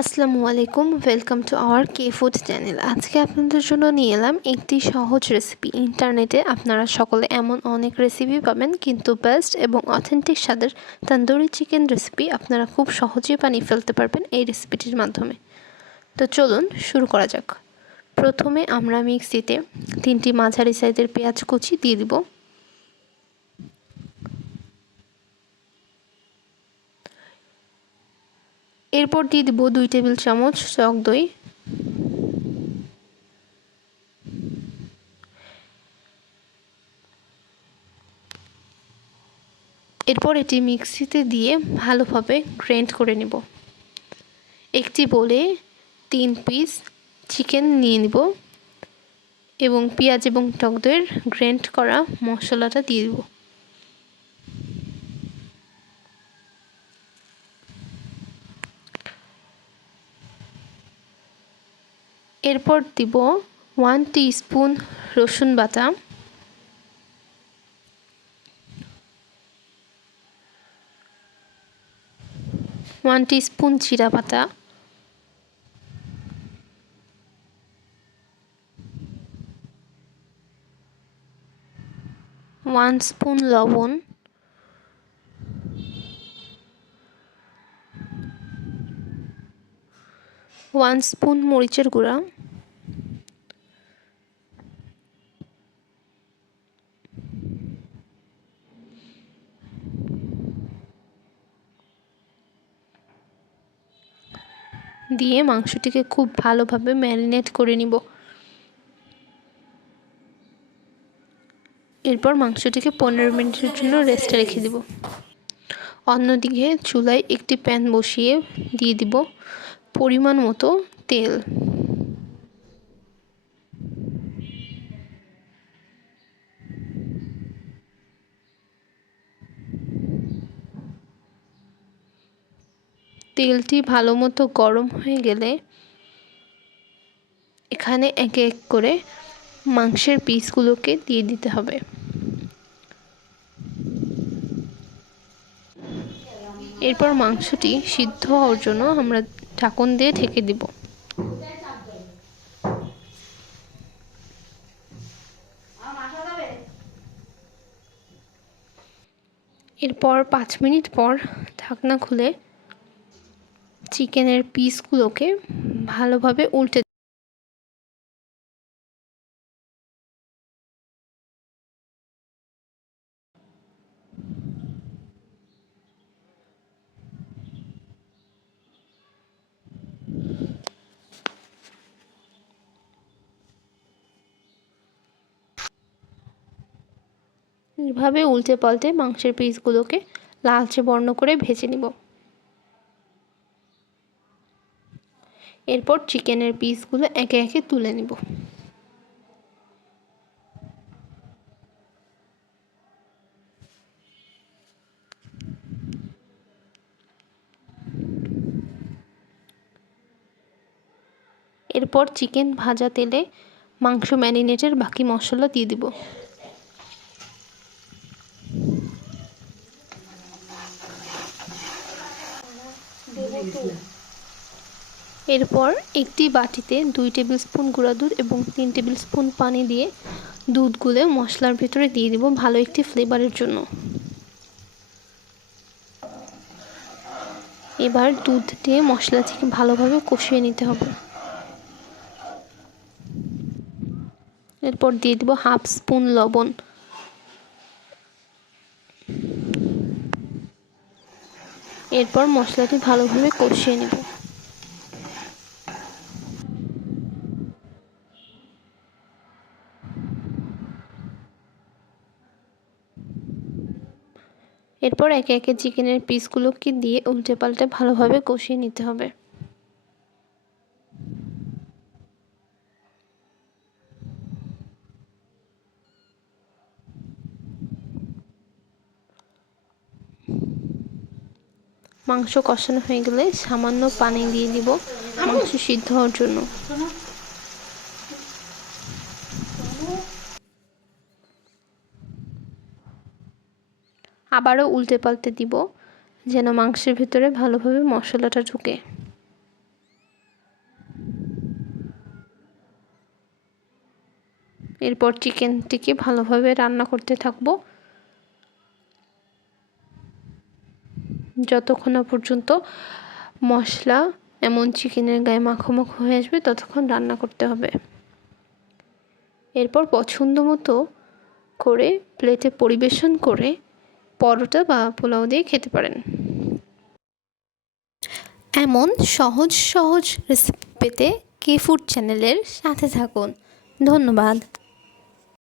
আসসালামু আলাইকুম, welcome to our K food channel. আজকে আপনাদের জন্য নিয়ে এলাম একটি সহজ রেসিপি। ইন্টারনেটে আপনারা সকলে এমন অনেক রেসিপি পাবেন, কিন্তু বেস্ট এবং অথেন্টিক স্বাদের তন্দুরি চিকেন রেসিপি আপনারা খুব সহজেই বানিয়ে ফেলতে পারবেন এই রেসিপিটির মাধ্যমে। তো চলুন শুরু করা যাক। প্রথমে আমরা মিক্সিতে 3টি মাঝারি সাইজের পেঁয়াজ কুচি দিয়ে দিব। এরপর দিয়ে দিব 2 টেবিল চামচ টক দই। এরপর এটি মিক্সিতে দিয়ে ভালোভাবে গ্রাইন্ড করে নেব। একটি বোলে 3 পিস চিকেন নিয়ে নিব এবং পেঁয়াজ এবং টক দইয়ের গ্রাইন্ড করা মশলাটা দিয়ে দেব। এরপর দিব 1 টিস্পুন রসুন বাটা, 1 টিস্পুন জিরা বাটা, 1 স্পুন লবণ, 1 স্পুন মরিচের গুঁড়া, দিয়ে মাংসটিকে খুব ভালোভাবে ম্যারিনেট করে নিব। এরপর মাংসটিকে 15 মিনিটের জন্য রেস্টে রেখে দিব। অন্যদিকে চুলায় একটি প্যান বসিয়ে দিয়ে দিব পরিমাণ মতো তেল। তেলটি ভালো মতো গরম হয়ে গেলে এখানে একে এক করে মাংসের পিসগুলোকে দিয়ে দিতে হবে। এরপর মাংসটি সিদ্ধ হওয়ার জন্য আমরা ঢাকন দিয়ে ঢেকে দিব। এরপর 5 মিনিট পর ঢাকনা খুলে চিকেনের পিসগুলোকে ভালোভাবে উল্টে এভাবে উল্টে পাল্টে মাংসের পিসগুলোকে লালচে বর্ণ করে ভেজে নিব। এরপর চিকেনের পিসগুলো একে একে তুলে নিব। এরপর চিকেন ভাজা তেলে মাংস ম্যারিনেটের বাকি মশলা দিয়ে দিব। এরপর একটি বাটিতে 2 টেবিল স্পুন গুঁড়া দুধ এবং 3 টেবিল স্পুন পানি দিয়ে দুধ গুলে মশলার ভিতরে দিয়ে দিব ভালো একটি ফ্লেভারের জন্য। এবার দুধ দিয়ে মশলাটিকে ভালোভাবে কষিয়ে নিতে হবে। এরপর দিয়ে দিব হাফ স্পুন লবণ। এরপর মশলাটি ভালোভাবে কষিয়ে নেব। এরপর একে একে চিকেনের পিসগুলোকে দিয়ে উল্টে পাল্টে ভালোভাবে কষিয়ে নিতে হবে। মাংস কষানো হয়ে গেলে সামান্য পানি দিয়ে দিব মাংস সিদ্ধ হওয়ার জন্য। আবারও উল্টে পাল্টে দিব যেন মাংসের ভিতরে ভালোভাবে মশলাটা ঢুকে। এরপর চিকেনটিকে ভালোভাবে রান্না করতে থাকবো যতক্ষণ না পর্যন্ত মশলা এমন চিকেনের গায়ে মাখো হয়ে আসবে ততক্ষণ রান্না করতে হবে। এরপর পছন্দ মতো করে প্লেটে পরিবেশন করে পরোটা বা পোলাও দিয়ে খেতে পারেন। এমন সহজ রেসিপি পেতে কে ফুড চ্যানেলের সাথে থাকুন। ধন্যবাদ।